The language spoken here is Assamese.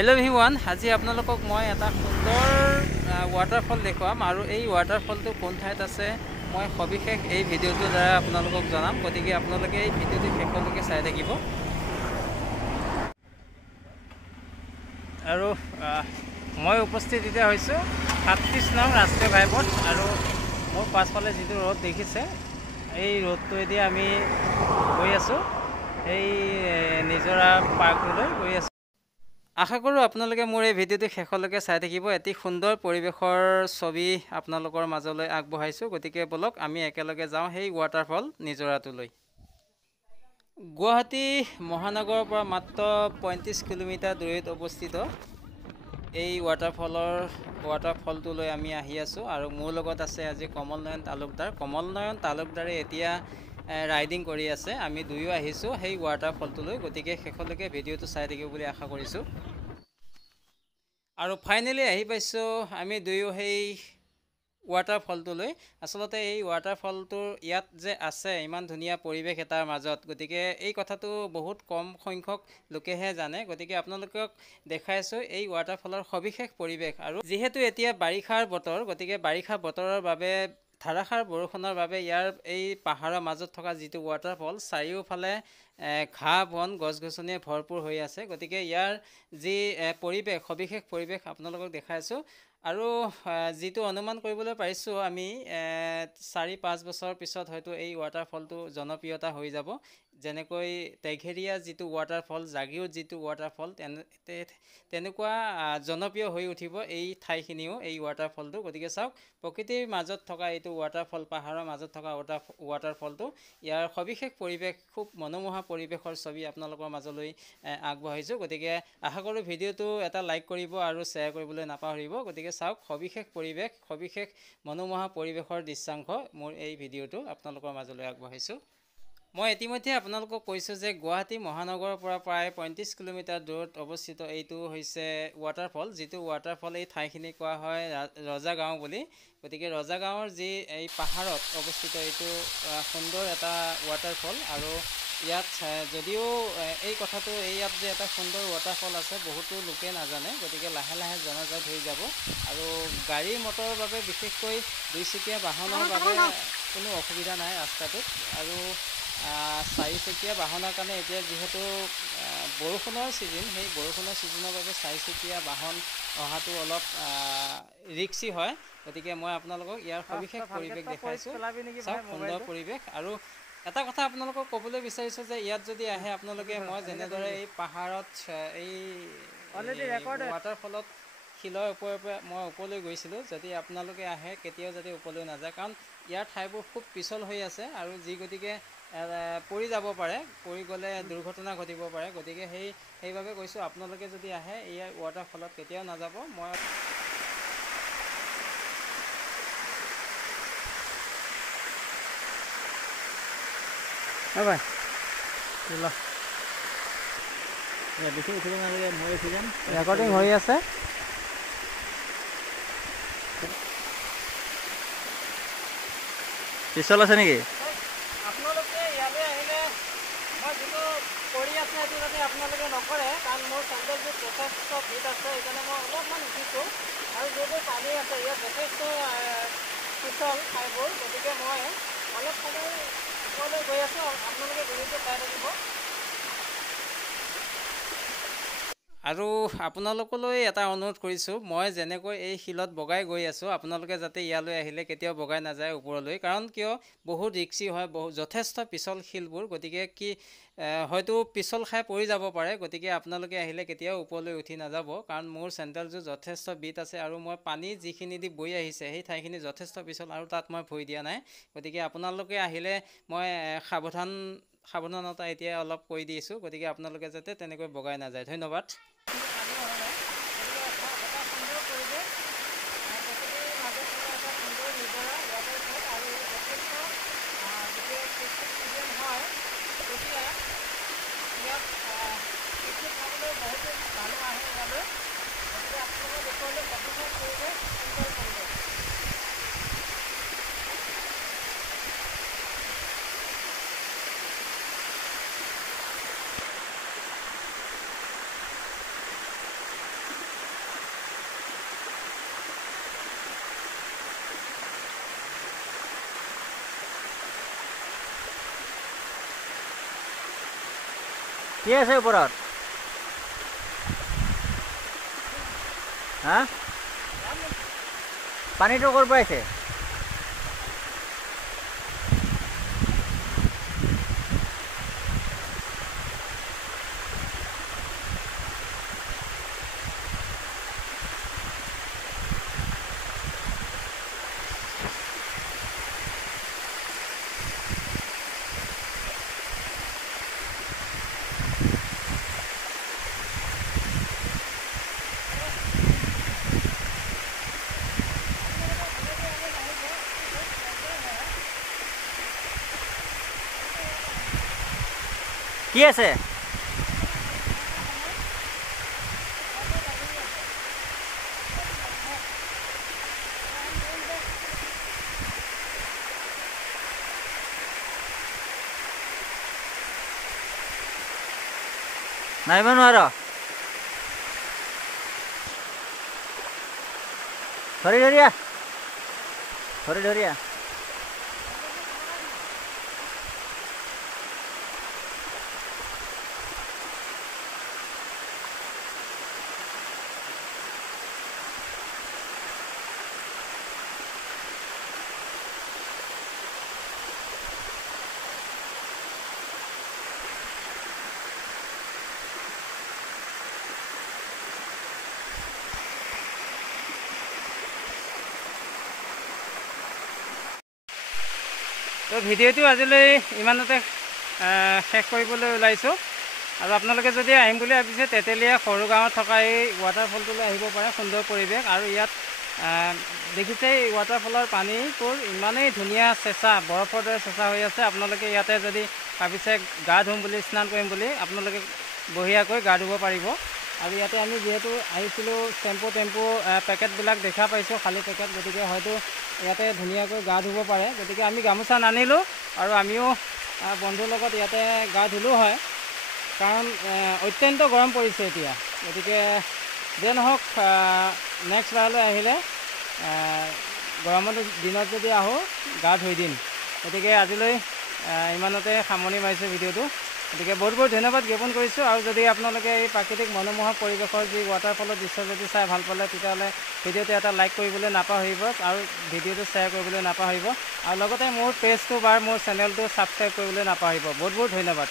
হেল্ল' এভৰিৱান, আজি আপোনালোকক মই এটা সুন্দৰ ৱাটাৰফল দেখুৱাম আৰু এই ৱাটাৰফলটো কোন ঠাইত আছে মই সবিশেষ এই ভিডিঅ'টোৰ দ্বাৰা আপোনালোকক জনাম। গতিকে আপোনালোকে এই ভিডিঅ'টো শেষলৈকে চাই থাকিব। আৰু মই উপস্থিত এতিয়া হৈছোঁ ৩৭ নং ৰাষ্ট্ৰীয় ঘাইপথ আৰু মোৰ পাছফালে যিটো ৰ'দ দেখিছে, এই ৰ'দটোৱেদি আমি গৈ আছোঁ এই নিজৰা পাৰ্কলৈ গৈ আছোঁ। আশা কৰোঁ আপোনালোকে মোৰ এই ভিডিঅ'টো শেষলৈকে চাই থাকিব। এটি সুন্দৰ পৰিৱেশৰ ছবি আপোনালোকৰ মাজলৈ আগবঢ়াইছোঁ। গতিকে বলক আমি একেলগে যাওঁ সেই ৱাটাৰফল নিজৰাটোলৈ। গুৱাহাটী মহানগৰৰ পৰা মাত্ৰ ৩৫ কিলোমিটাৰ দূৰৈত অৱস্থিত এই ৱাটাৰফলটোলৈ আমি আহি আছোঁ আৰু মোৰ লগত আছে আজি কমল নয়ন তালুকদাৰ। কমল নয়ন তালুকদাৰে এতিয়া ৰাইডিং কৰি আছে। আমি দুয়ো আহিছোঁ সেই ৱাটাৰফলটোলৈ। গতিকে শেষলৈকে ভিডিঅ'টো চাই থাকিব বুলি আশা কৰিছোঁ। আৰু ফাইনেলি আহি পাইছোঁ আমি দুয়ো সেই ৱাটাৰফলটোলৈ। আচলতে এই ৱাটাৰফলটোৰ ইয়াত যে আছে ইমান ধুনীয়া পৰিৱেশ এটাৰ মাজত, গতিকে এই কথাটো বহুত কম সংখ্যক লোকেহে জানে। গতিকে আপোনালোকক দেখাইছোঁ এই ৱাটাৰফলৰ সবিশেষ পৰিৱেশ। আৰু যিহেতু এতিয়া বাৰিষাৰ বতৰ, গতিকে বাৰিষা বতৰৰ বাবে ধাৰাসাৰ বৰষুণৰ বাবে ইয়াৰ এই পাহাৰৰ মাজত থকা যিটো ৱাটাৰফল চাৰিওফালে ঘাঁহ বন গছ গছনিয়ে ভৰপূৰ হৈ আছে। গতিকে ইয়াৰ যি পৰিৱেশ, সবিশেষ পৰিৱেশ আপোনালোকক দেখাইছোঁ। আৰু যিটো অনুমান কৰিবলৈ পাৰিছোঁ আমি ৪-৫ বছৰ পিছত হয়তো এই ৱাটাৰফলটো জনপ্ৰিয়তা হৈ যাব। যেনেকৈ টেঘেৰীয়া যিটো ৱাটাৰফল, জাগীৰোড যিটো ৱাটাৰফল, তেনেকুৱা জনপ্ৰিয় হৈ উঠিব এই ঠাইখিনিও এই ৱাটাৰফলটো। গতিকে চাওক, প্ৰকৃতিৰ মাজত থকা এইটো ৱাটাৰফল, পাহাৰৰ মাজত থকা ৱাটাৰফলটো, ইয়াৰ সবিশেষ পৰিৱেশ, খুব মনোমোহা পৰিৱেশৰ ছবি আপোনালোকৰ মাজলৈ আগবঢ়াইছোঁ। গতিকে আশা কৰোঁ ভিডিঅ'টো এটা লাইক কৰিব আৰু শ্বেয়াৰ কৰিবলৈ নাপাহৰিব। গতিকে চাওক, সবিশেষ পৰিৱেশ, সবিশেষ মনোমোহা পৰিৱেশৰ দৃশ্যাংশ মোৰ এই ভিডিঅ'টো আপোনালোকৰ মাজলৈ আগবঢ়াইছোঁ। মই ইতিমধ্যে আপোনালোকক কৈছোঁ যে গুৱাহাটী মহানগৰৰ পৰা প্ৰায় ৩৫ কিলোমিটাৰ দূৰত অৱস্থিত এইটো হৈছে ৱাটাৰফল। যিটো ৱাটাৰফল, এই ঠাইখিনি কোৱা হয় ৰজা গাঁও বুলি। গতিকে ৰজা গাঁৱৰ যি এই পাহাৰত অৱস্থিত এইটো সুন্দৰ এটা ৱাটাৰফল। আৰু ইয়াত যদিও এই কথাটো, ইয়াত যে এটা সুন্দৰ ৱাটাৰফল আছে বহুতো লোকে নাজানে। গতিকে লাহে লাহে জনাজাত হৈ যাব। আৰু গাড়ী মটৰৰ বাবে, বিশেষকৈ দুইচকীয়া বাহনৰ বাবে কোনো অসুবিধা নাই ৰাস্তাটোত। আৰু চাৰিচকীয়া বাহনৰ কাৰণে এতিয়া যিহেতু বৰষুণৰ ছিজন, সেই বৰষুণৰ ছিজনৰ বাবে চাৰিচকীয়া বাহন অহাটো অলপ ৰিক্সি হয়। গতিকে মই আপোনালোকক ইয়াৰ সবিশেষ পৰিৱেশ দেখাইছোঁ। চাওক, সুন্দৰ পৰিৱেশ। আৰু এটা কথা আপোনালোকক ক'বলৈ বিচাৰিছোঁ যে ইয়াত যদি আহে আপোনালোকে, মই যেনেদৰে এই পাহাৰত এই ৱাটাৰফলত শিলৰ ওপৰৰ পৰা মই ওপৰলৈ গৈছিলোঁ, যদি আপোনালোকে আহে কেতিয়াও যাতে ওপৰলৈ নাযায়, কাৰণ ইয়াৰ ঠাইবোৰ খুব পিছল হৈ আছে আৰু যি গতিকে পৰি যাব পাৰে, পৰি গ'লে দুৰ্ঘটনা ঘটিব পাৰে। গতিকে সেইবাবে কৈছোঁ, আপোনালোকে যদি আহে এই ৱাটাৰফলত কেতিয়াও নাযাব। মই বেছি উঠিব নালাগে, মই উঠি যাম। ৰেকৰ্ডিং হৈ আছে। পিছল আছে নেকি? আপোনালোকে ইয়ালৈ আহিলে মই যিটো কৰি আছোঁ সেইটো যাতে আপোনালোকে নকৰে, কাৰণ মোৰ চেণ্ডেলযোৰ যথেষ্ট ফিট আছে, সেইকাৰণে মই অলপমান উঠিছোঁ। আৰু যিবোৰ পানী আছে ইয়াত যথেষ্ট পিছল ঠাইবোৰ। গতিকে মই অলপ সময় ওপৰলৈ গৈ আছোঁ, আপোনালোকে ভিডিঅ'টো চাই থাকিব। আৰু আপোনালোকলৈ এটা অনুৰোধ কৰিছোঁ, মই যেনেকৈ এই শিলত বগাই গৈ আছোঁ, আপোনালোকে যাতে ইয়ালৈ আহিলে কেতিয়াও বগাই নাযায় ওপৰলৈ। কাৰণ কিয়, বহুত ৰিক্সি হয়, যথেষ্ট পিছল শিলবোৰ। গতিকে হয়তো পিছল খাই পৰি যাব পাৰে। গতিকে আপোনালোকে আহিলে কেতিয়াও ওপৰলৈ উঠি নাযাব, কাৰণ মোৰ চেণ্ডেলযোৰ যথেষ্ট বিট আছে আৰু মই পানী যিখিনি দি বৈ আহিছে সেই ঠাইখিনি যথেষ্ট পিছল, আৰু তাত মই ভৰি দিয়া নাই। গতিকে আপোনালোকে আহিলে মই সাৱধানতা এতিয়া অলপ কৈ দিছোঁ। গতিকে আপোনালোকে যাতে তেনেকৈ বগাই নাযায়। ধন্যবাদ। কি আছে ওপৰত? হা? পানীটো ক'ৰ পৰা আহিছে? কি আছে? নামিব নোৱাৰ? ধৰি ধৰিয়া ধৰি ধৰিয়া তো ভিডিঅ'টো আজিলৈ ইমানতে শেষ কৰিবলৈ ওলাইছোঁ। আৰু আপোনালোকে যদি আহিম বুলি ভাবিছে তেতেলীয়া সৰু গাঁৱত থকা এই ৱাটাৰফলটোলৈ আহিব পাৰে। সুন্দৰ পৰিৱেশ, আৰু ইয়াত দেখিছে এই ৱাটাৰফলৰ পানীবোৰ ইমানেই ধুনীয়া চেঁচা, বৰফৰ দৰে চেঁচা হৈ আছে। আপোনালোকে ইয়াতে যদি ভাবিছে গা ধুম বুলি, স্নান কৰিম বুলি, আপোনালোকে বঢ়িয়াকৈ গা ধুব পাৰিব। আৰু ইয়াতে আমি যিহেতু আহিছিলোঁ টেম্পু পেকেটবিলাক দেখা পাইছোঁ, খালী পেকেট, গতিকে হয়তো ইয়াতে ধুনীয়াকৈ গা ধুব পাৰে। গতিকে আমি গামোচা নানিলোঁ আৰু আমিও বন্ধুৰ লগত ইয়াতে গা ধুলোঁ হয়, কাৰণ অত্যন্ত গৰম পৰিছে এতিয়া। গতিকে যে নহওক, নেক্সট বাৰলৈ আহিলে গৰমৰ দিনত যদি আহোঁ গা ধুই দিম। গতিকে আজিলৈ ইমানতে সামৰণি মাৰিছোঁ ভিডিঅ'টো। গতিকে বহুত বহুত ধন্যবাদ জ্ঞাপন কৰিছোঁ। আৰু যদি আপোনালোকে এই প্ৰাকৃতিক মনোমোহা পৰিৱেশৰ যি ৱাটাৰফলৰ দৃশ্য যদি চাই ভাল পালে, তেতিয়াহ'লে ভিডিঅ'টো এটা লাইক কৰিবলৈ নাপাহৰিব, আৰু ভিডিঅ'টো শ্বেয়াৰ কৰিবলৈ নাপাহৰিব, আৰু লগতে মোৰ পেজটো বা মোৰ চেনেলটো ছাবস্ক্ৰাইব কৰিবলৈ নাপাহৰিব। বহুত বহুত ধন্যবাদ।